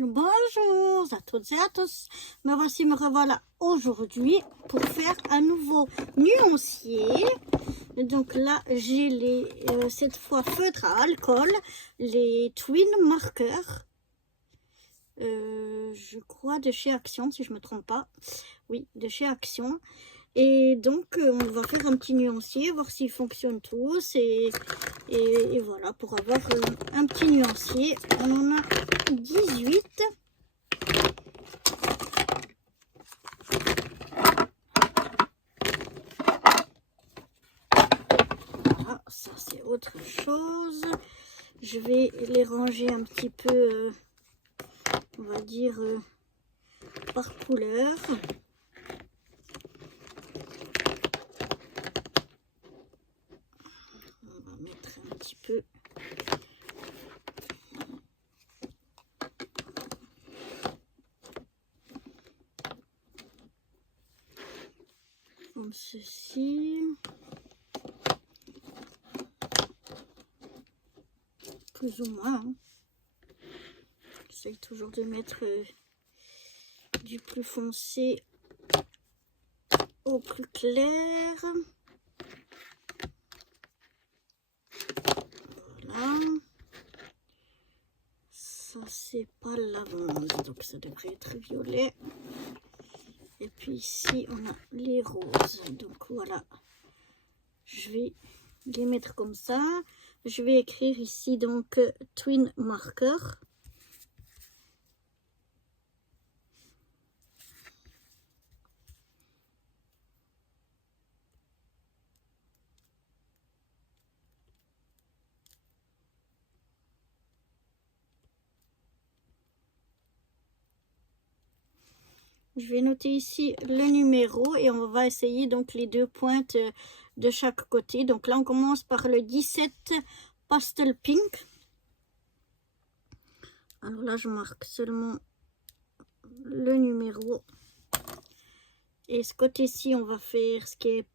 Bonjour à toutes et à tous, me voici, me revoilà aujourd'hui pour faire un nouveau nuancier. Donc là j'ai cette fois feutre à alcool, les Twin Markers, je crois de chez Action si je me trompe pas, oui de chez Action. Et donc on va faire un petit nuancier, voir s'ils fonctionnent tous et voilà, pour avoir un petit nuancier. On en a 18. Voilà, ça c'est autre chose. Je vais les ranger un petit peu, on va dire, par couleur. On va mettre un petit peu. Comme ceci. Plus ou moins. Hein. J'essaye toujours de mettre du plus foncé au plus clair. Voilà. Ça c'est pas lavande, donc ça devrait être violet. Et puis ici on a les roses. Donc voilà. Je vais les mettre comme ça. Je vais écrire ici donc Twin Marker. Je vais noter ici le numéro et on va essayer donc les deux pointes de chaque côté. Donc là on commence par le 17 Pastel Pink. Alors là je marque seulement le numéro. Et ce côté-ci on va faire ce qui est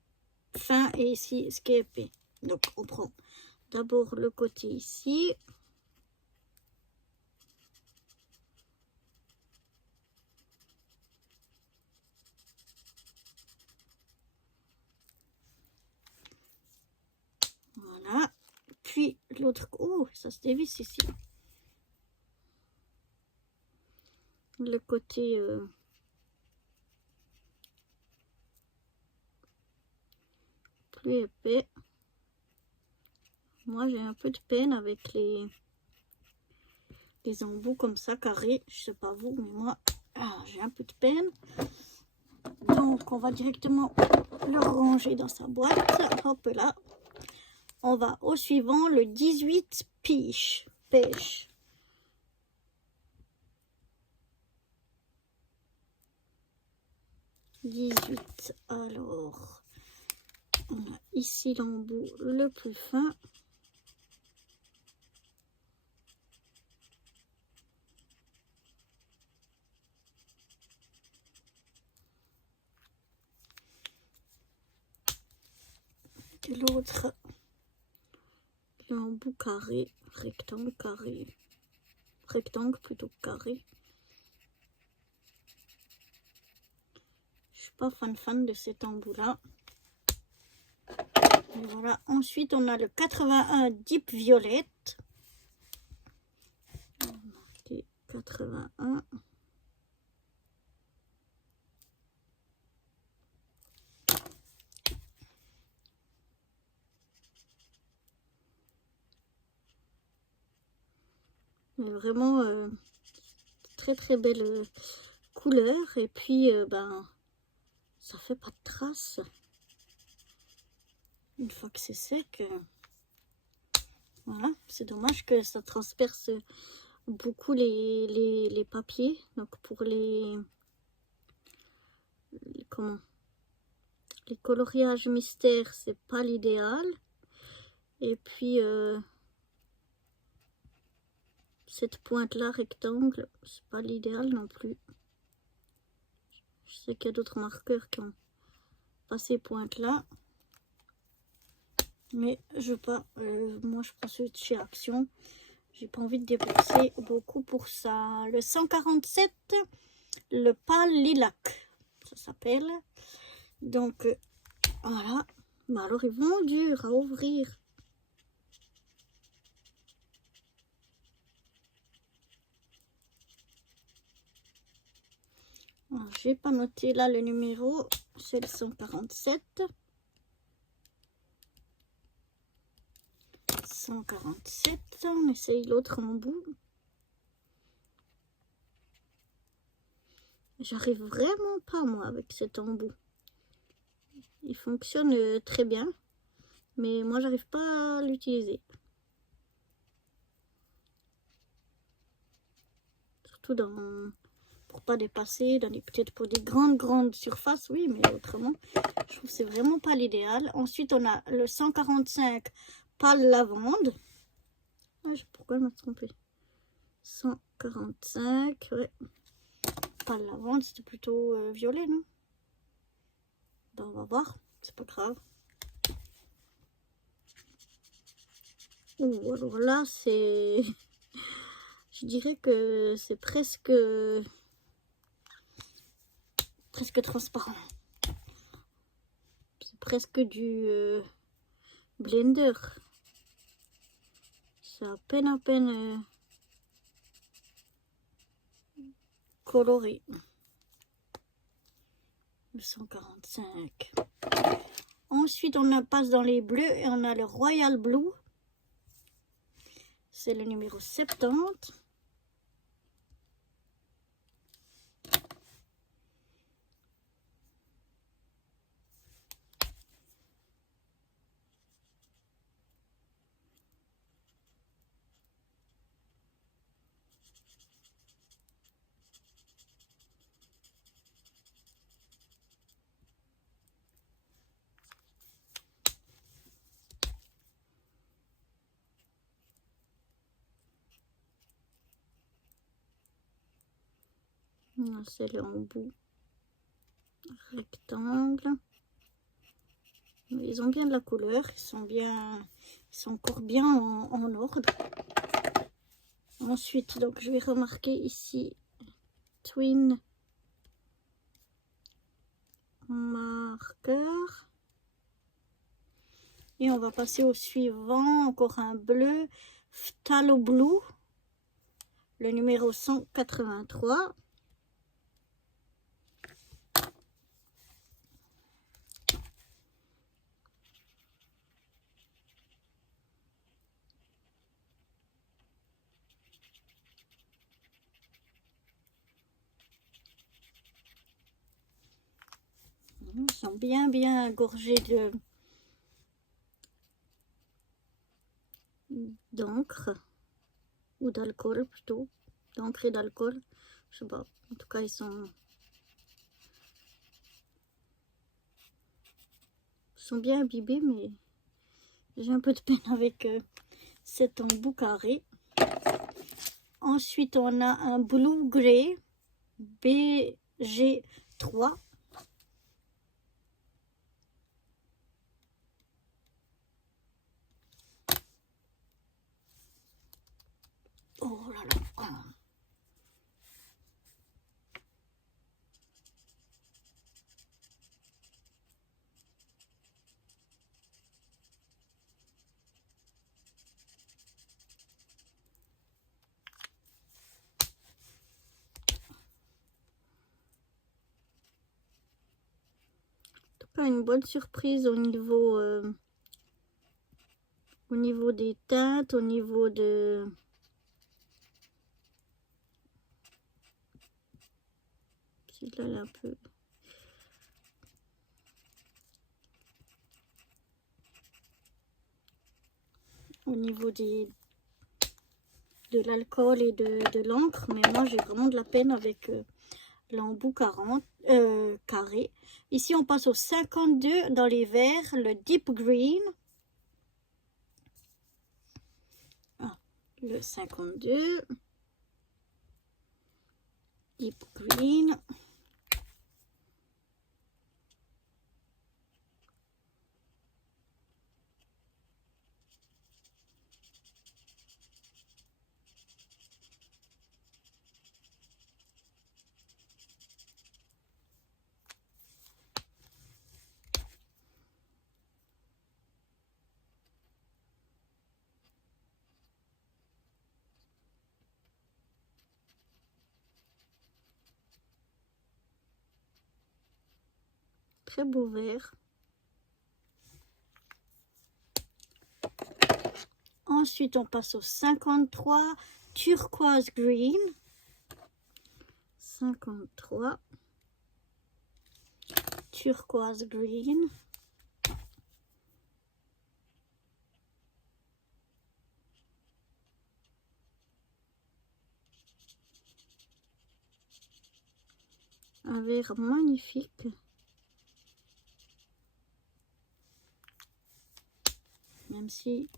fin et ici ce qui est épais. Donc on prend d'abord le côté ici. Voilà. Puis l'autre... Oh, ça se dévisse ici. Le côté... plus épais. Moi, j'ai un peu de peine avec les embouts comme ça, carrés. Je sais pas vous, mais moi, j'ai un peu de peine. Donc, on va directement le ranger dans sa boîte. Hop là. On va au suivant, le 18 pêche. 18. Alors, on a ici l'embout le plus fin. Et l'autre, l'embout carré, rectangle carré, rectangle plutôt que carré. Je suis pas fan de cet embout là. Et voilà. Ensuite on a le 81 Deep Violette. 81. Vraiment très belle couleur et puis ben ça fait pas de traces une fois que c'est sec. Voilà, c'est dommage que ça transperce beaucoup les papiers. Donc pour comment, les coloriages mystères, c'est pas l'idéal. Et puis cette pointe là rectangle, c'est pas l'idéal non plus. Je sais qu'il y a d'autres marqueurs qui ont pas ces pointes là, mais je veux pas. Moi je prends celui de chez Action. J'ai pas envie de dépenser beaucoup pour ça. Le 147, le pâle lilac, ça s'appelle. Donc, voilà. Mais alors, ils vont durs à ouvrir. J'ai pas noté là le numéro. C'est le 147. 147. On essaye l'autre embout. J'arrive vraiment pas, moi, avec cet embout. Il fonctionne très bien. Mais moi, j'arrive pas à l'utiliser. Surtout pour pas dépasser, peut-être pour des grandes surfaces, oui, mais autrement, je trouve que c'est vraiment pas l'idéal. Ensuite, on a le 145 pâle lavande. Ah, pourquoi je me suis trompée? 145, ouais. Pâle lavande, c'était plutôt violet, non? Ben, on va voir, c'est pas grave. Ouh, alors là, c'est... Je dirais que c'est presque transparent. C'est presque du blender. C'est à peine coloré. Le 145. Ensuite, on passe dans les bleus et on a le Royal Blue. C'est le numéro 70. C'est le embout rectangle. Ils ont bien de la couleur, ils sont encore bien en ordre. Ensuite, donc je vais remarquer ici Twin marqueur. Et on va passer au suivant, encore un bleu, Phthalo Blue, le numéro 183. Ils sont bien gorgés d'encre ou d'alcool plutôt, d'encre et d'alcool, je sais pas, en tout cas ils sont bien imbibés, mais j'ai un peu de peine avec cet embout carré. Ensuite on a un Blue Gray BG3. Oh là là. Une bonne surprise au niveau des teintes, au niveau de celui-là là, un peu au niveau de l'alcool et de l'encre, mais moi j'ai vraiment de la peine avec l'embout carré. Ici on passe au 52 dans les verts, le Deep Green. Ah, le 52 Deep Green. Très beau vert. Ensuite, on passe au 53 turquoise green. 53 turquoise green. Un vert magnifique. Même si,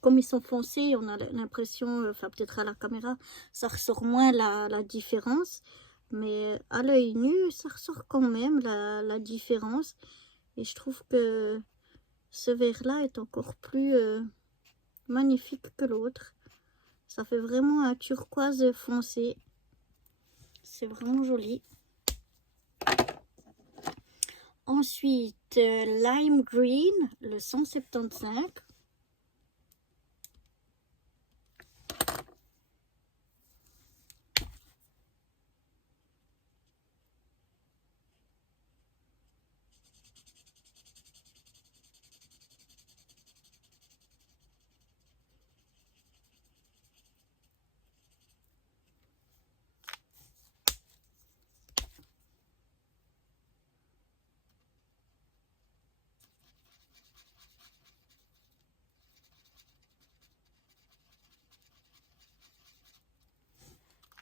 comme ils sont foncés, on a l'impression, enfin peut-être à la caméra, ça ressort moins la différence. Mais à l'œil nu, ça ressort quand même la différence. Et je trouve que ce vert-là est encore plus magnifique que l'autre. Ça fait vraiment un turquoise foncé. C'est vraiment joli. Ensuite, lime green, le 175.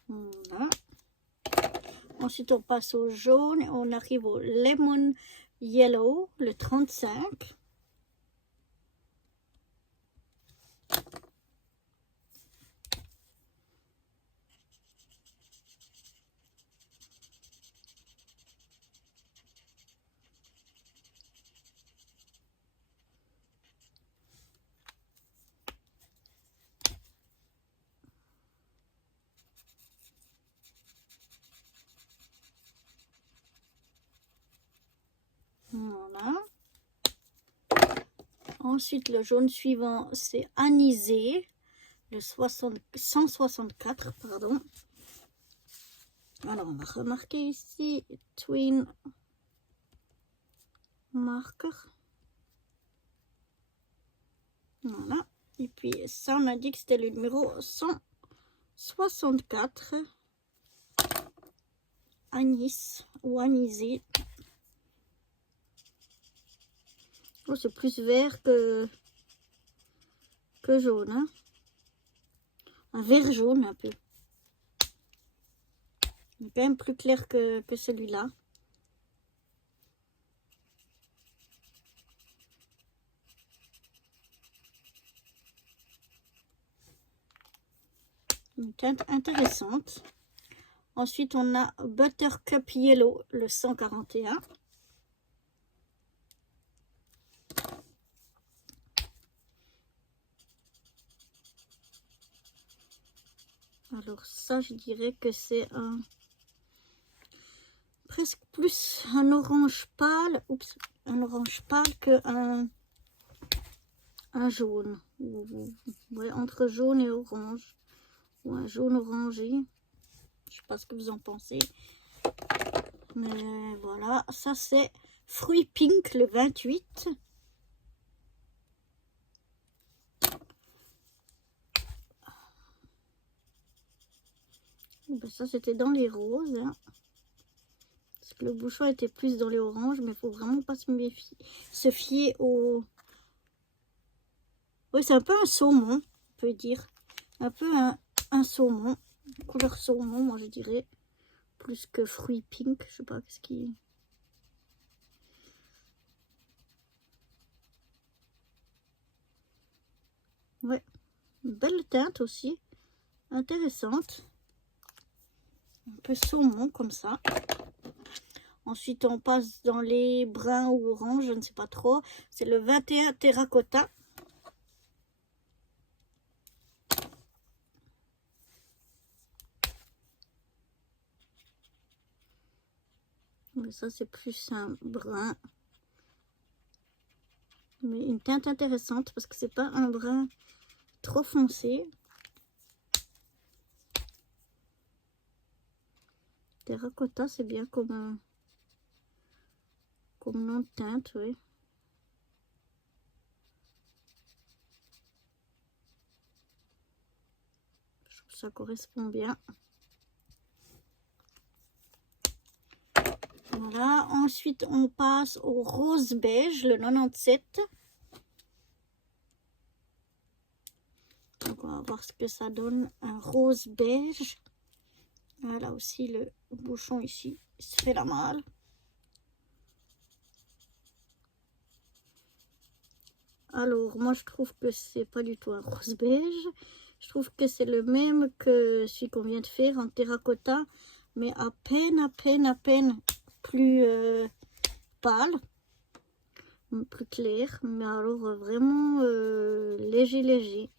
Voilà. Ensuite, on passe au jaune et on arrive au lemon yellow, le 35. Voilà. Ensuite, le jaune suivant, c'est anisé, le 164, pardon. Alors, on va remarquer ici, twin marker. Voilà. Et puis, ça, on a dit que c'était le numéro 164. Anis ou anisé. Oh, c'est plus vert que jaune. Hein. Un vert jaune un peu. Il est quand même plus clair que celui-là. Une teinte intéressante. Ensuite, on a Buttercup Yellow, le 141. Alors ça, je dirais que c'est presque plus un orange pâle, oups, un orange pâle que un jaune. Ouais, entre jaune et orange. Ou un jaune orangé. Je sais pas ce que vous en pensez. Mais voilà, ça c'est fruit pink le 28. Ben ça c'était dans les roses. Hein. Parce que le bouchon était plus dans les oranges, mais il faut vraiment pas se fier au... Oui, c'est un peu un saumon, on peut dire. Un peu un saumon. Couleur saumon, moi je dirais. Plus que fruit pink, je sais pas ce qui... Ouais, une belle teinte aussi. Intéressante. Un peu saumon comme ça. Ensuite, on passe dans les bruns ou orange, je ne sais pas trop. C'est le 21 terracotta. Mais ça, c'est plus un brun. Mais une teinte intéressante parce que c'est pas un brun trop foncé. Terracotta, c'est bien comme comme nom de teinte, oui. Je trouve que ça correspond bien. Voilà, ensuite on passe au rose beige, le 97. Donc on va voir ce que ça donne, un rose beige. Voilà aussi le bouchon ici, il se fait la malle. Alors moi je trouve que c'est pas du tout un rose beige. Je trouve que c'est le même que celui qu'on vient de faire en terracotta, mais à peine plus pâle, plus clair, mais alors vraiment léger.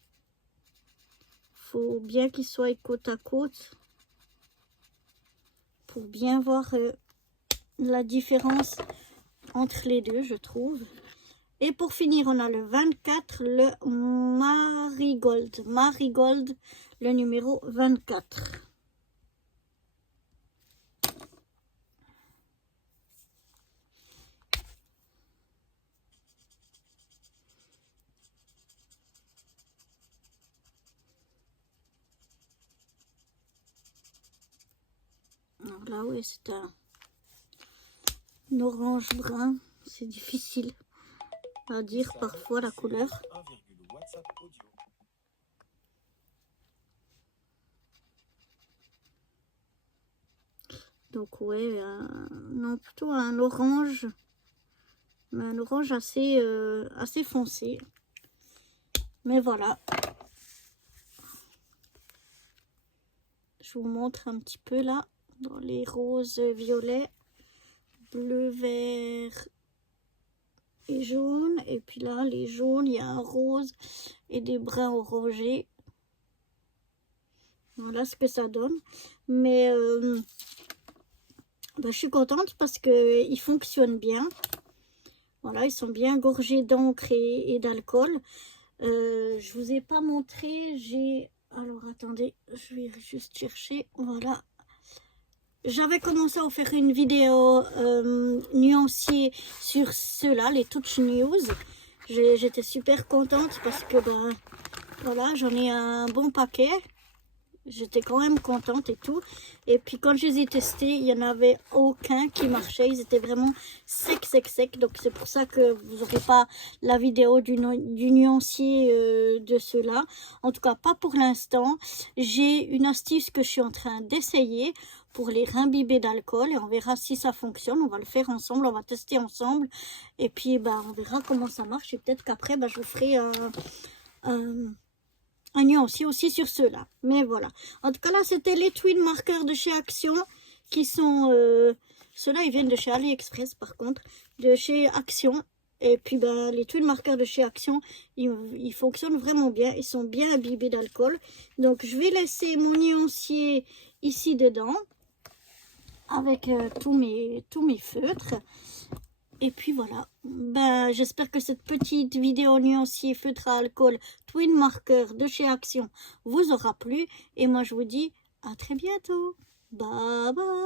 Faut bien qu'il soit côte à côte pour bien voir la différence entre les deux, je trouve. Et pour finir, on a le 24, le Marigold, le numéro 24. Alors là, oui, c'est un orange brun. C'est difficile à dire parfois la couleur. Donc ouais, non, plutôt un orange, mais un orange assez foncé. Mais voilà. Je vous montre un petit peu là, dans les roses, violets, bleu, vert et jaune. Et puis là, les jaunes, il y a un rose et des bruns orangés. Voilà ce que ça donne. Mais je suis contente parce qu'ils fonctionnent bien. Voilà, ils sont bien gorgés d'encre et d'alcool. Je vous ai pas montré, j'ai... Alors attendez, je vais juste chercher. Voilà. J'avais commencé à faire une vidéo nuancier sur ceux-là, les Touch News. J'étais super contente parce que voilà, j'en ai un bon paquet. J'étais quand même contente et tout. Et puis quand je les ai testés, il n'y en avait aucun qui marchait. Ils étaient vraiment secs. Donc c'est pour ça que vous n'aurez pas la vidéo du nuancier de ceux-là. En tout cas, pas pour l'instant. J'ai une astuce que je suis en train d'essayer pour les imbiber d'alcool. Et on verra si ça fonctionne. On va le faire ensemble, on va tester ensemble. Et puis on verra comment ça marche. Et peut-être qu'après, je vous ferai un nuancier aussi sur ceux-là. Mais voilà. En tout cas, là, c'était les Twin Markers de chez Action qui sont... ceux-là, ils viennent de chez AliExpress, par contre. De chez Action. Et puis, les Twin Markers de chez Action, ils fonctionnent vraiment bien. Ils sont bien imbibés d'alcool. Donc, je vais laisser mon nuancier ici dedans. Avec tous mes feutres. Et puis voilà, j'espère que cette petite vidéo nuancier feutre à alcool Twin Marker de chez Action vous aura plu. Et moi je vous dis à très bientôt. Bye bye.